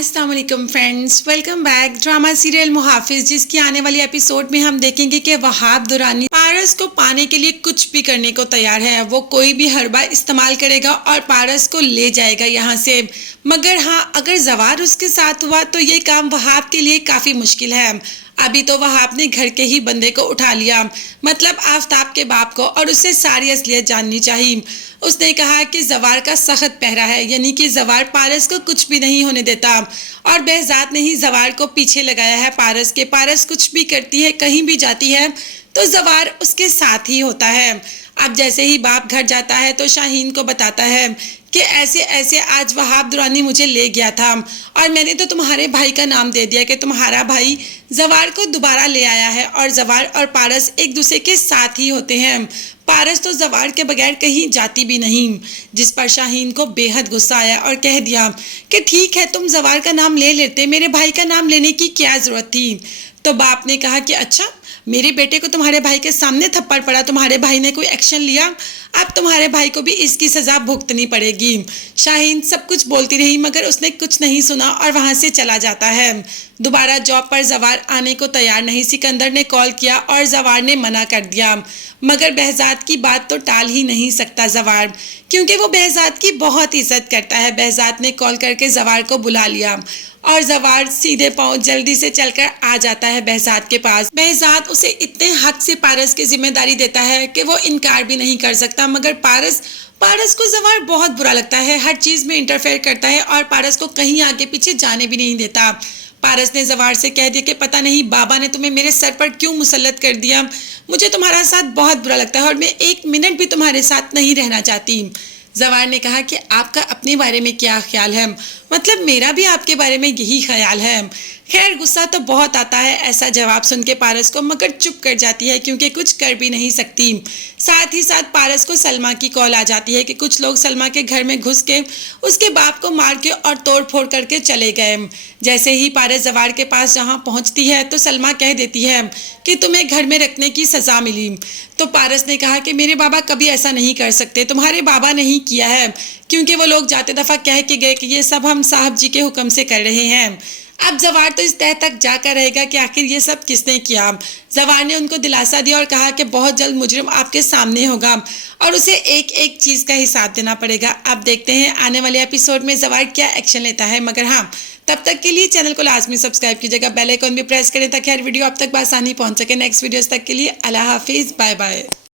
अस्सलाम वालेकुम friends, welcome back. Drama serial Muhafiz जिसकी आने वाली एपिसोड में हम देखेंगे कि वहाब दुरानी पारस को पाने के लिए कुछ भी करने को तैयार है। वो कोई भी हरबा इस्तेमाल करेगा और पारस को ले जाएगा यहाँ से। मगर हाँ, अगर जवार उसके साथ हुआ तो ये काम वहाब के लिए काफ़ी मुश्किल है। अभी तो वहाब ने घर के ही बंदे को उठा लिया, मतलब आफ्ताब के बाप को, और उससे सारी असलियत जाननी चाहिए। उसने कहा कि जवार का सख्त पहरा है, यानी कि जवार पारस को कुछ भी नहीं होने देता, और behzad ने ही जवार को पीछे लगाया है पारस के। पारस कुछ भी करती है, कहीं भी जाती है तो जवार उसके साथ ही होता है। अब जैसे ही बाप घर जाता है तो शाहीन को बताता है कि ऐसे ऐसे आज वहाब दुरानी मुझे ले गया था और मैंने तो तुम्हारे भाई का नाम दे दिया कि तुम्हारा भाई जवार को दोबारा ले आया है, और जवार और पारस एक दूसरे के साथ ही होते हैं। पारस तो जवार के बगैर कहीं जाती भी नहीं, जिस पर शाहीन को बेहद गुस्सा आया और कह दिया कि ठीक है, तुम जवार का नाम ले लेते, मेरे भाई का नाम लेने की क्या ज़रूरत थी। तो बाप ने कहा कि अच्छा, मेरे बेटे को तुम्हारे भाई के सामने थप्पड़ पड़ा, तुम्हारे भाई ने कोई एक्शन लिया, अब तुम्हारे भाई को भी इसकी सज़ा भुगतनी पड़ेगी। शाहीन सब कुछ बोलती रही मगर उसने कुछ नहीं सुना और वहाँ से चला जाता है। दोबारा जॉब पर जवार आने को तैयार नहीं। सिकंदर ने कॉल किया और जवार ने मना कर दिया, मगर behzad की बात तो टाल ही नहीं सकता जवार, क्योंकि वो behzad की बहुत इज्जत करता है। behzad ने कॉल करके जवार को बुला लिया और जवार सीधे पांव जल्दी से चलकर आ जाता है behzad के पास। behzad उसे इतने हक से पारस की जिम्मेदारी देता है कि वो इनकार भी नहीं कर सकता, मगर पारस को जवार बहुत बुरा लगता है, हर चीज़ में इंटरफेयर करता है और पारस को कहीं आगे पीछे जाने भी नहीं देता। पारस ने जवार से कह दिया कि पता नहीं बाबा ने तुम्हें मेरे सर पर क्यों मुसल्लत कर दिया, मुझे तुम्हारा साथ बहुत बुरा लगता है और मैं एक मिनट भी तुम्हारे साथ नहीं रहना चाहती। जवार ने कहा कि आपका अपने बारे में क्या ख्याल है, मतलब मेरा भी आपके बारे में यही ख्याल है। खैर, गुस्सा तो बहुत आता है ऐसा जवाब सुन के पारस को, मगर चुप कर जाती है क्योंकि कुछ कर भी नहीं सकती। साथ ही साथ पारस को सलमा की कॉल आ जाती है कि कुछ लोग सलमा के घर में घुस के उसके बाप को मार के और तोड़ फोड़ करके चले गए। जैसे ही पारस जवार के पास जहाँ पहुँचती है तो सलमा कह देती है कि तुम्हें घर में रखने की सज़ा मिली। तो पारस ने कहा कि मेरे बाबा कभी ऐसा नहीं कर सकते, तुम्हारे बाबा ने ही किया है, क्योंकि वो लोग जाते दफ़ा कह के गए कि ये सब हम साहब जी के हुक्म से कर रहे हैं। अब जवार तो इस तह तक जाकर रहेगा कि आखिर ये सब किसने किया। जवार ने उनको दिलासा दिया और कहा कि बहुत जल्द मुजरिम आपके सामने होगा और उसे एक एक चीज़ का हिसाब देना पड़ेगा। अब देखते हैं आने वाले एपिसोड में जवार क्या एक्शन लेता है, मगर हाँ, तब तक के लिए चैनल को लाजमी सब्सक्राइब कीजिएगा, बेल आइकन भी प्रेस करें ताकि हर वीडियो आप तक बआसानी पहुंच सके। नेक्स्ट वीडियोस तक के लिए अल्लाह हाफिज़, बाय बाय।